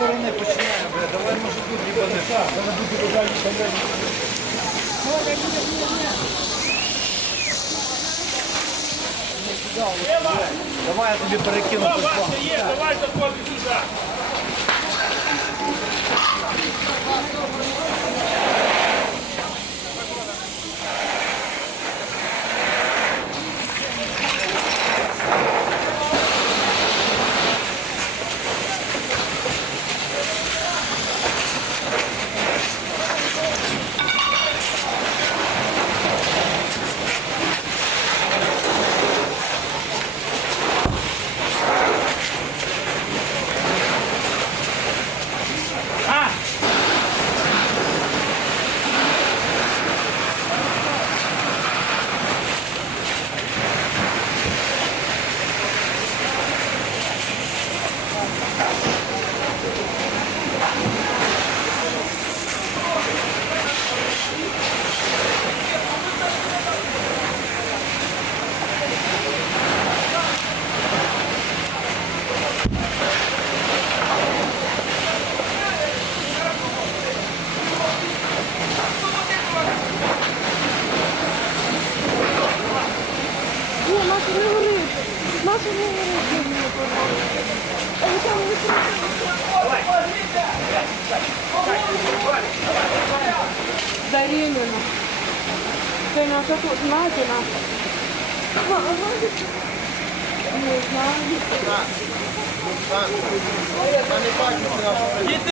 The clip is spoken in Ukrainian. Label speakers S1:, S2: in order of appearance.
S1: не починає, бля, давай може тут їбане. Давай буде далі. Давай я тобі перекину
S2: тут вам. Є, давай заходи сюди.
S3: Ні, Маша, не говори. Маша, не говори. А ви там не Зарінена. Це наша тут, знаєте, наша. Ма, а знаєте, що? Не знаю. Не бачу,